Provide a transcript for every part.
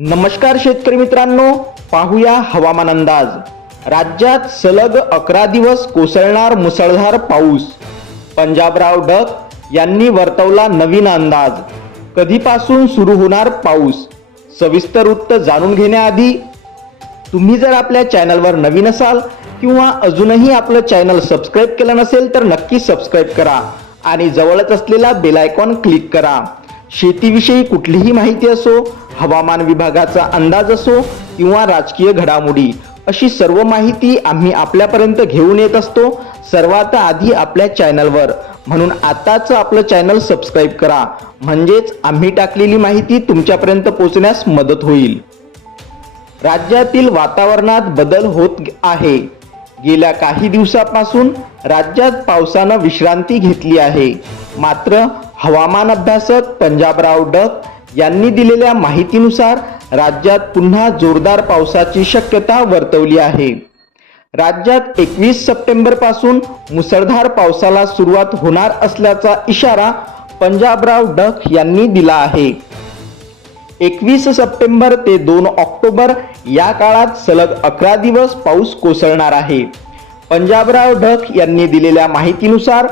नमस्कार शेतकरी मित्रांनो पाहूया हवामान अंदाज. राज्यात सलग अकरा दिवस कोसळणार मुसळधार पाऊस. पंजाबराव डक यांनी वर्तवला नवीन अंदाज. कधीपासून सुरू होणार पाऊस? सविस्तर वृत्त जाणून घेण्याआधी तुम्ही जर आपल्या चॅनलवर नवीन असाल किंवा अजूनही आपलं चॅनल सबस्क्राईब केलं नसेल तर नक्की सबस्क्राईब करा आणि जवळच असलेला बेलायकॉन क्लिक करा. शेतीविषयी कुठलीही माहिती असो हवामान विभागाचा अंदाज असो किंवा राजकीय घडामोडी अशी सर्व माहिती आम्ही आपल्यापर्यंत घेऊन येत असतो. सर्वात आधी आपल्या चॅनलवर. म्हणून आताच आपलं चॅनल सबस्क्राईब करा. म्हणजेच आम्ही टाकलेली माहिती तुमच्यापर्यंत पोहोचण्यास मदत होईल. राज्यातील वातावरणात बदल होत आहे. गेल्या काही दिवसापासून राज्यात पावसानं विश्रांती घेतली आहे. मात्र हवामान अभ्यासक पंजाबराव डक यांनी दिलेल्या माहितीनुसार राज्यात पुन्हा जोरदार पावसाची शक्यता वर्तवली आहे. राज्यात एकवीस सप्टेंबरपासून मुसळधार पावसाला सुरुवात होणार असल्याचा इशारा पंजाबराव डक यांनी दिला आहे. एकवीस सप्टेंबर ते दोन ऑक्टोबर या काळात सलग अकरा दिवस पाऊस कोसळणार आहे. पंजाबराव ढक यांनी दिलेल्या माहितीनुसार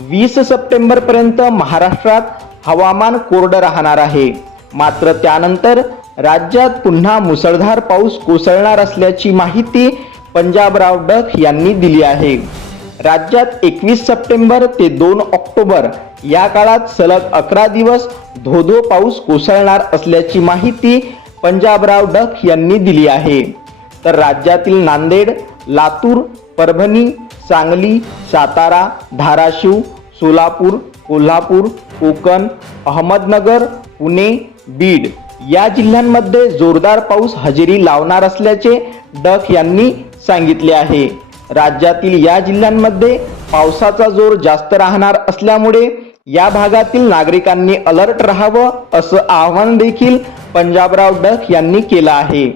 वीस सप्टेंबरपर्यंत महाराष्ट्रात हवामान कोरडं राहणार आहे. मात्र त्यानंतर राज्यात पुन्हा मुसळधार पाऊस कोसळणार असल्याची माहिती पंजाबराव डक यांनी दिली आहे. राज्यात एकवीस सप्टेंबर ते दोन ऑक्टोबर या काळात सलग अकरा दिवस धोधो पाऊस कोसळणार असल्याची माहिती पंजाबराव डक यांनी दिली आहे. तर राज्यातील नांदेड लातूर परभणी सांगली सातारा धाराशिव सोलापूर कोल्हापूर कोकण अहमदनगर पुणे बीड या जिल्ह्यांमध्ये जोरदार पाऊस हजेरी लावणार असल्याचे डक यांनी सांगितले आहे. राज्यातील या जिल्ह्यांमध्ये पावसाचा जोर जास्त राहणार असल्यामुळे या भागातील नागरिकांनी अलर्ट राहावं असं आवाहन देखील पंजाबराव डक यांनी केलं आहे.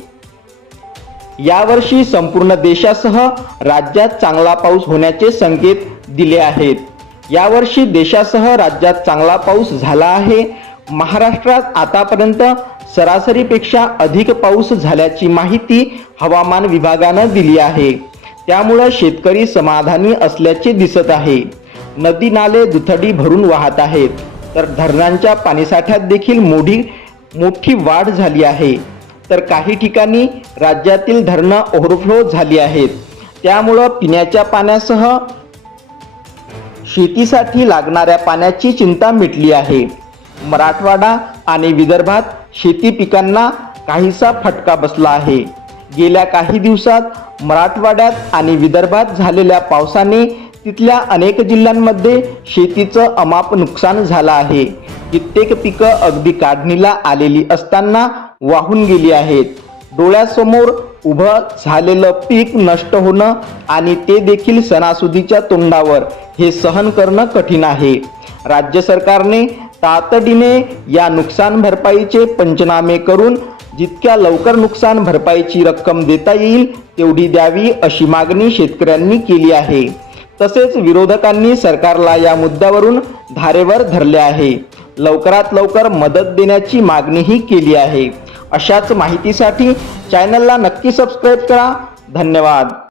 यावर्षी संपूर्ण देशासह राज्यात चांगला पाऊस होण्याचे संकेत दिले आहेत. यावर्षी देशासह राज्यात चांगला पाऊस झाला आहे. महाराष्ट्रात आतापर्यंत सरासरीपेक्षा अधिक पाऊस झाल्याची माहिती हवामान विभागानं दिली आहे. त्यामुळं शेतकरी समाधानी असल्याचे दिसत आहे. नदी नाले दुथडी भरून वाहत आहेत. तर धरणांच्या पाणीसाठ्यात देखील मोठी मोठी वाढ झाली आहे. तर काही ठिकाणी राज्यातील धरणं ओव्हरफ्लो झाली आहेत. त्यामुळं पिण्याच्या पाण्यासह शेतीसाठी लागणाऱ्या पाण्याची चिंता मिटली आहे. मराठवाडा आणि विदर्भात शेती पिकांना काहीसा फटका बसला आहे. गेल्या काही दिवसात मराठवाड्यात आणि विदर्भात झालेल्या पावसाने तिथल्या अनेक जिल्ह्यांमध्ये शेतीचं अमाप नुकसान झालं आहे. कित्येक पिकं अगदी काढणीला आलेली असताना वाहून गेली आहेत. डोळ्यासमोर उभं झालेलं पीक नष्ट होणं आणि ते देखील सणासुदीच्या तोंडावर हे सहन करणं कठीण आहे. राज्य सरकारने तातडीने या नुकसान भरपाईचे पंचनामे करून जितक्या लवकर नुकसान भरपाईची रक्कम देता येईल तेवढी द्यावी अशी मागणी शेतकऱ्यांनी केली आहे. तसेच विरोधकांनी सरकारला या मुद्द्यावरून धारेवर धरले आहे. लवकरात लवकर मदत देण्याची मागणीही केली आहे. अशाच माहितीसाठी चॅनलला नक्की सबस्क्राईब करा. धन्यवाद.